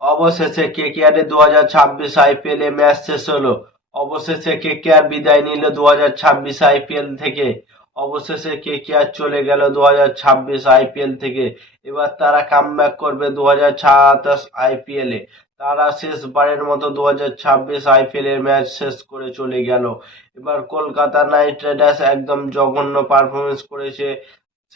অবশেষে কেকেআরের 2026 আইপিএল এ ম্যাচ শেষ হলো। অবশেষে কেকেআর বিদায় নিল 2026 আইপিএল থেকে। অবশেষে কেকেআর চলে গেল 2026 আইপিএল থেকে। এবার তারা কামব্যাক করবে 2027 আইপিএল এ। তারা শেষবারের মতো 2026 আইপিএল এর ম্যাচ শেষ করে চলে গেল। এবার কলকাতা নাইট রাইডার্স একদম জঘন্য পারফরমেন্স করেছে।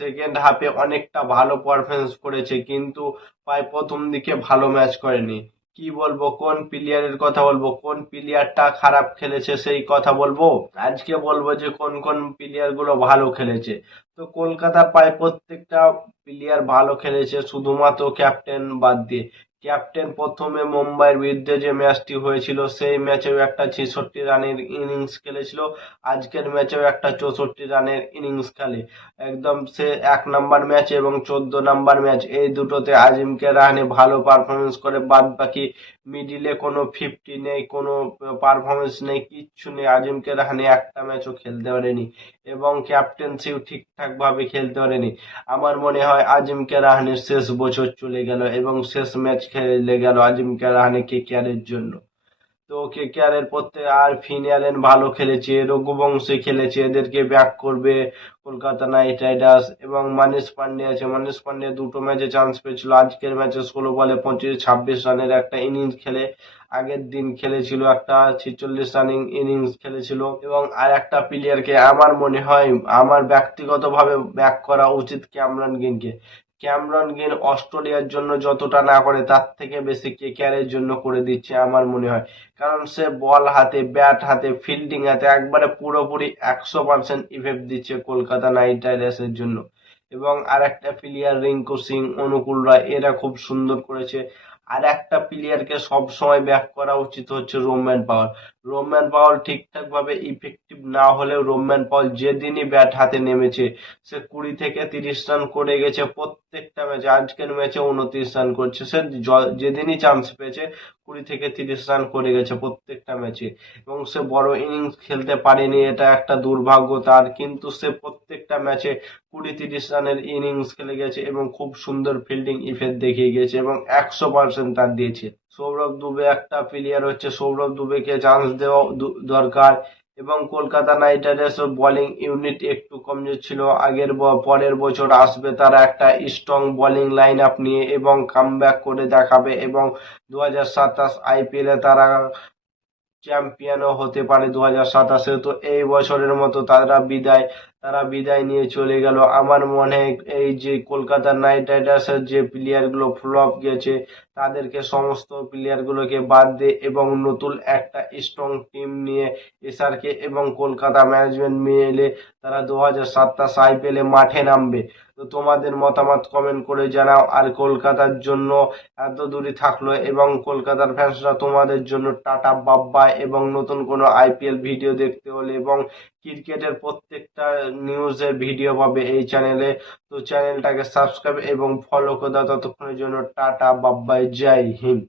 সেকেন্ড হাফে অনেকটা ভালো পারফরমেন্স করেছে, কিন্তু প্রায় প্রথম দিকে ভালো ম্যাচ করেনি। কি বলবো, কোন প্লেয়ারের কথা বলবো, কোন প্লেয়ারটা খারাপ খেলেছে সেই কথা বলবো। আজকে বলবো যে কোন কোন প্লেয়ার গুলো ভালো খেলেছে। তো কলকাতা প্রায় প্রত্যেকটা প্লেয়ার ভালো খেলেছে, শুধুমাত্র ক্যাপ্টেন বাদ দিয়ে। ক্যাপ্টেন প্রথমে মুম্বাইয়ের বিরুদ্ধে যে ম্যাচটি হয়েছিল সেই ম্যাচেও একটা 66 রানের ইনিংস খেলেছিল। আজকের ম্যাচেও একটা 64 রানের ইনিংস খেলে। একদম সে 1 নাম্বার ম্যাচ এবং 14 নাম্বার ম্যাচ এই দুটোতে আজিমকে রাহানে ভালো পারফরমেন্স করে। বাদ বাকি মিডিলে কোনো 50 নেই, কোনো পারফরমেন্স নেই, কিচ্ছু নেই। আজিমকে রাহানে একটা ম্যাচও খেলতে পারেনি এবং ক্যাপ্টেন্সিও ঠিকঠাক ভাবে খেলতে পারেনি। আমার মনে হয় আজিমকে রাহানের শেষ বছর চলে গেল এবং শেষ ম্যাচ খেলে গেল আজিমকে রাহানে কেকেআরের জন্য। তো কেকেআরের প্রত্যেক আর ফিন অ্যালেন ভালো খেলেছে, রঘুবংশী খেলেছে, এদেরকে ব্যাক করবে কলকাতা নাইট রাইডার্স। এবং মানিশ পান্ডে আছে, মানিশ পান্ডে দুটো ম্যাচে চান্স পেয়েছিল। আজকের ম্যাচে 16 বলে 25-26 রানের একটা ইনিংস খেলে, আগের দিন খেলেছিল একটা 46 রানিং ইনিংস খেলেছিল। এবং আর একটা প্লেয়ারকে আমার মনে হয়, আমার ব্যক্তিগতভাবে ব্যাক করা উচিত ক্যামরন গ্রিনকে। ক্যামরন গ্রিন অস্ট্রেলিয়ার জন্য যতটা না করে তার থেকে বেশি কেকেআরের জন্য করে দিচ্ছে আমার মনে হয়। কারণ সে বল হাতে, ব্যাট হাতে, ফিল্ডিং হাতে একবারে পুরোপুরি 100% ইফেক্ট দিচ্ছে কলকাতা নাইট রাইডার্সের জন্য। এবং আর একটা প্লেয়ার রিঙ্কু সিং, অনুকূল রায়, এরা খুব সুন্দর করেছে। আর একটা প্লেয়ারকে সব সময় ব্যাক করা উচিত হচ্ছে রোম্যান পাওয়ার। রোম্যান পাওয়ার ঠিকঠাক ভাবে ইফেক্টিভ না হলেও রোম্যান পাওয়ার যেদিনই ব্যাট হাতে নেমেছে সে 20 থেকে 30 রান করে গেছে প্রত্যেকটা ম্যাচে। আজকের ম্যাচে 29 রান করছে। সে যেদিনই চান্স পেয়েছে 20 থেকে 30 রান করে গেছে প্রত্যেকটা ম্যাচে। এবং সে বড় ইনিংস খেলতে পারেনি, এটা একটা দুর্ভাগ্য তার, কিন্তু সে প্রত্যেকটা ম্যাচে 20-30 রানের ইনিংস খেলে গেছে এবং খুব সুন্দর ফিল্ডিং ইফেক্ট দেখিয়ে গেছে এবং 100% তার দিয়েছে। সৌরভ দুবে একটা প্লেয়ার হচ্ছে, সৌরভ দুবেকে চান্স দেওয়া দরকার। এবং কলকাতা নাইট রাইডার্সের বোলিং ইউনিট একটু কমজোর ছিল। পরের বছর আসবে তারা একটা স্ট্রং বোলিং লাইন আপ নিয়ে এবং কামব্যাক করে দেখাবে এবং 2027 আইপিএল এ তারা চ্যাম্পিয়নও হতে পারে 2027-এ। তো এই বছরের মতো তারা বিদায় নিয়ে চলে গেল। আমার মনে হয় এই যে কলকাতা নাইট রাইডার্সের যে প্লেয়ার গুলো ফ্লপ গেছে তাদেরকে, সমস্ত প্লেয়ার গুলোকে বাদ দিয়ে এবং নতুন একটা স্ট্রং টিম নিয়ে এসআরকে এবং কলকাতা ম্যানেজমেন্ট মিলে তারা 2027 আইপিএল এ মাঠে নামবে। তো তোমাদের মতামত কমেন্ট করে জানাও। আর কলকাতার জন্য এত দূরই থাকলো এবং কলকাতার ফ্যান্সরা তোমাদের জন্য টাটা বাই। এবং নতুন কোনো আইপিএল ভিডিও দেখতে হলে এবং ক্রিকেটের প্রত্যেকটা নিউজের ভিডিও পাবে এই চ্যানেলে। তো চ্যানেলটাকে সাবস্ক্রাইব এবং ফলো করে দাও। ততক্ষণের জন্য টাটা বাই, জয় হিন্দ।